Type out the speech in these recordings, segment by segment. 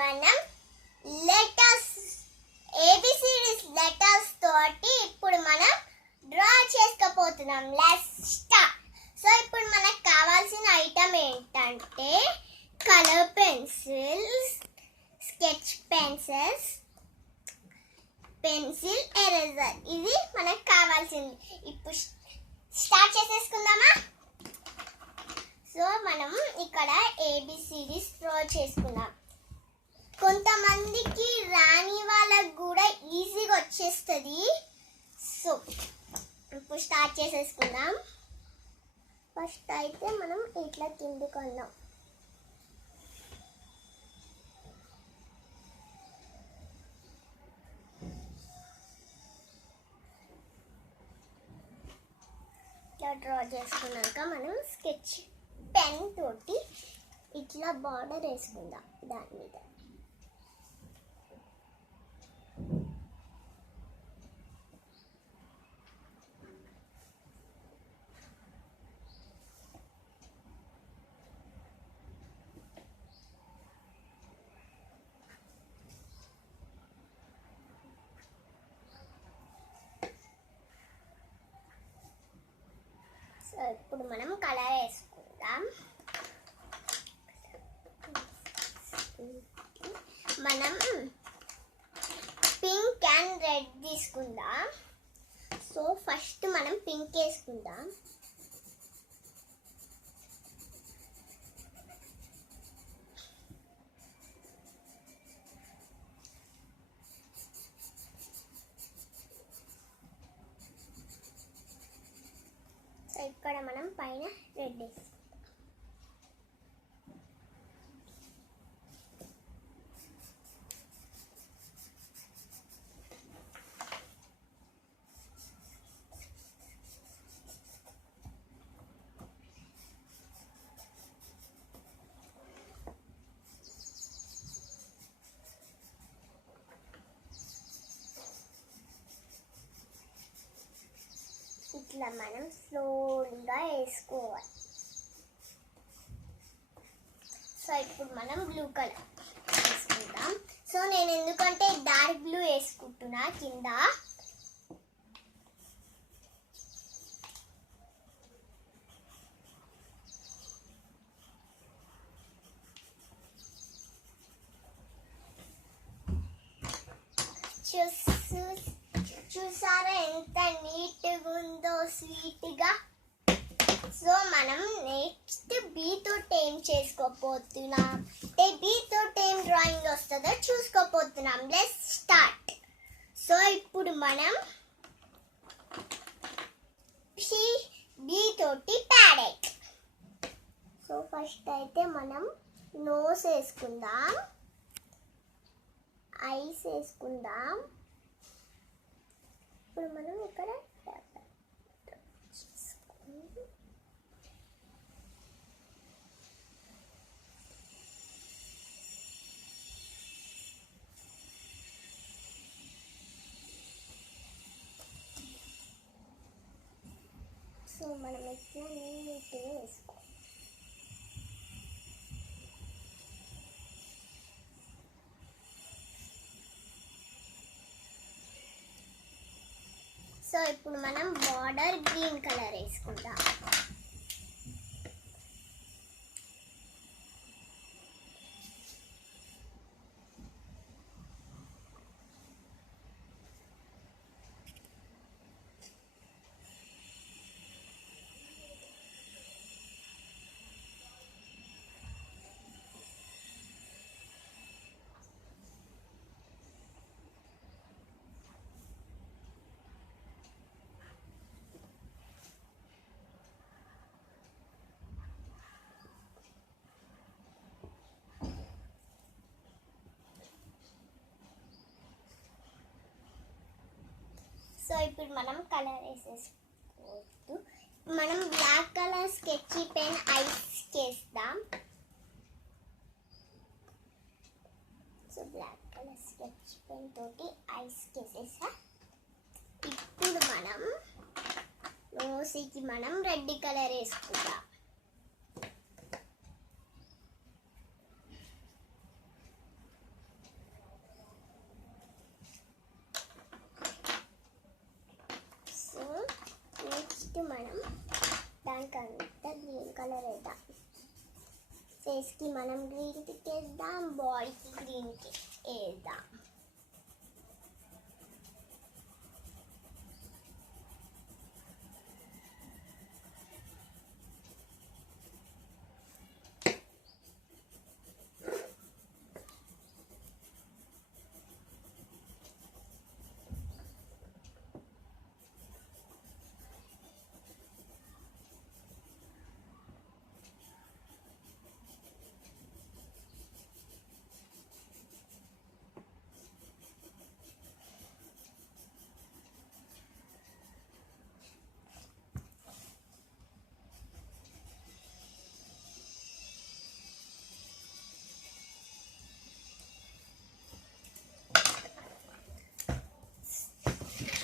మనం letters ABCDs letters తోటి ఇప్పుడు మనం డ్రా చేసుకోబోతున్నాం. Let's start. సో ఇప్పుడు మనకు కావాల్సిన ఐటమ్ ఏంటంటే colour pencils, sketch pencils, pencil eraser. ఇది మనకు కావాల్సింది. ఇప్పుడు స్టార్ట్ చేసేసుకుందామా? సో మనం ఇక్కడ ఏబిసిడీస్ డ్రా చేసుకుందాం. కొంతమందికి రాని వాళ్ళకు కూడా ఈజీగా వచ్చేస్తుంది. సో ఇప్పుడు స్టార్ట్ చేసేసుకుందాం. ఫస్ట్ అయితే మనం ఇట్లా కిందకు అన్నాం. ఇట్లా డ్రా చేసుకున్నాక మనం స్కెచ్ పెన్ తోటి ఇట్లా బార్డర్ వేసుకుందాం దాని మీద. సో ఇప్పుడు మనం కలర్ వేసుకుందాం. మనం పింక్ అండ్ రెడ్ తీసుకుందాం. సో ఫస్ట్ మనం పింక్ వేసుకుందాం. సో ఇక్కడ మనం పైన రెడ్ వేసుకుందాం. ఇట్లా మనం స్లోగా వేసుకోవాలి. సో ఇప్పుడు మనం బ్లూ కలర్ వేసుకుందాం. సో నేను ఎందుకంటే డార్క్ బ్లూ వేసుకుంటున్నా కింద. చూసారా ఎంత నీట్గా ఉందో, స్వీట్గా. సో మనం నెక్స్ట్ బీ తోటి ఏం చేసుకోపోతున్నాం, బీ తోటి ఏం డ్రాయింగ్ వస్తుందో చూసుకోపోతున్నాం. Let's start. సో ఇప్పుడు మనం బీ తోటి ప్యారెట్. సో ఫస్ట్ అయితే మనం నోస్ వేసుకుందాం, ఐస్ వేసుకుందాం. ఇప్పుడు మనం ఇక్కడ సో మనం ఇట్లా నీట్గా వేసుకోవాలి. సో ఇప్పుడు మనం బార్డర్ గ్రీన్ కలర్ వేసుకుందాం. సో ఇప్పుడు మనం కలర్ వేసేసుకోవద్దు. మనం black colour sketch pen eyes వేద్దాం. So black colour sketch pen తోటి ఐస్ వేసేసా. ఇప్పుడు మనం నోసికి మనం రెడ్ కలర్ వేసుకుందాం. ఫేస్కి మనం గ్రీన్ టిక్ వేద్దాం, బాడీకి గ్రీన్ టిక్ వేద్దాం.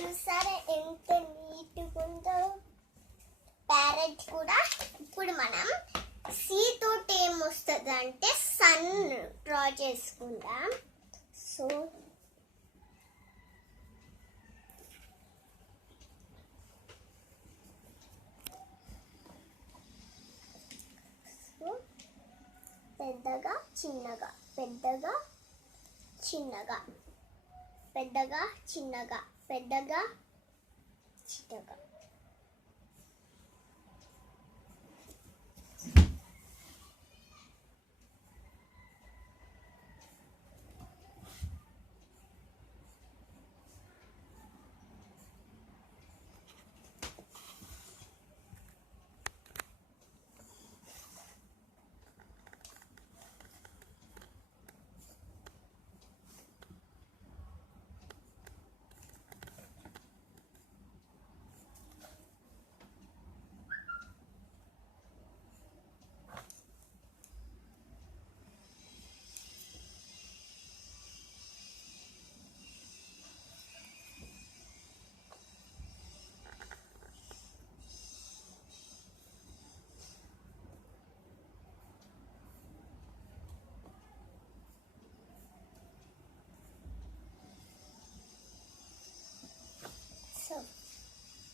చూసారా ఎంత నీట్గా ఉందో. ప్యారెట్ కూడా ఇప్పుడు మనం సీ తోటి ఏం వస్తుంది అంటే సన్ డ్రా చేసుకుందాం. సో పెద్దగా చిన్నగా, పెద్దగా చిన్నగా, పెద్దగా చిన్నగా, పెద్దగా చిన్నగా.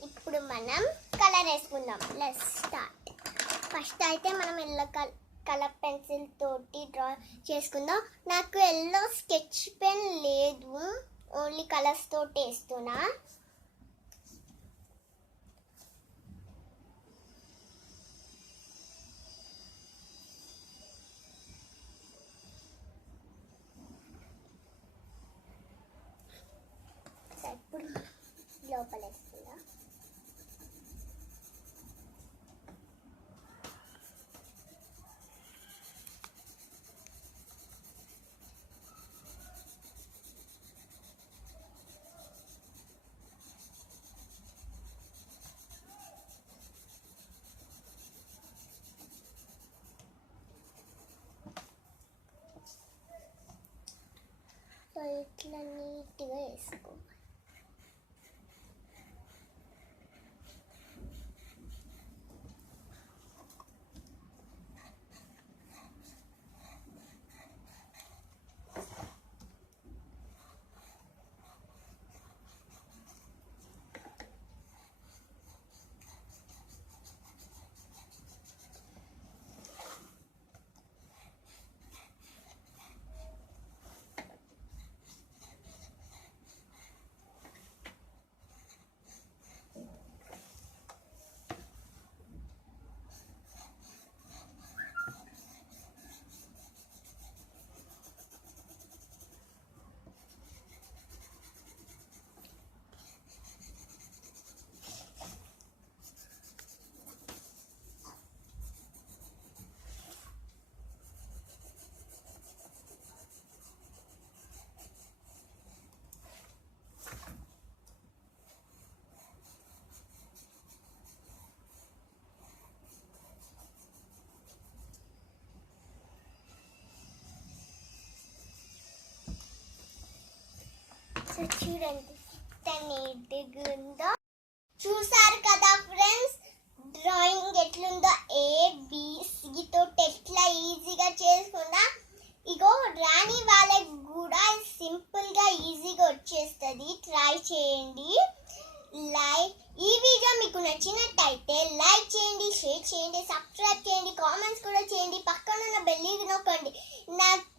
ఇప్పుడు మనం కలర్ వేసుకుందాం. Let's start. ఫస్ట్ అయితే మనం ఎల్లో కలర్ పెన్సిల్ తోటి డ్రా చేసుకుందాం. నాకు ఎల్లో స్కెచ్ పెన్ లేదు, ఓన్లీ కలర్స్ తోటి వేస్తున్నా. ఇప్పుడు లోపల వేస్తున్నా. సో ఇట్లా నీట్గా వేసుకోవాలి. సో చూడండి ఎంత నీట్గా ఉందో. చూసారు కదా ఫ్రెండ్స్, డ్రాయింగ్ ఎట్లుందో. ABC తోటి ఎట్లా ఈజీగా చేసుకున్నా. ఇగో రాని వాళ్ళకి కూడా సింపుల్గా ఈజీగా వచ్చేస్తుంది. ట్రై చేయండి. ఈ వీడియో మీకు నచ్చినట్టయితే లైక్ చేయండి, షేర్ చేయండి, సబ్స్క్రైబ్ చేయండి, కామెంట్స్ కూడా చేయండి. పక్కన ఉన్న బెల్లి నొక్కండి. నాకు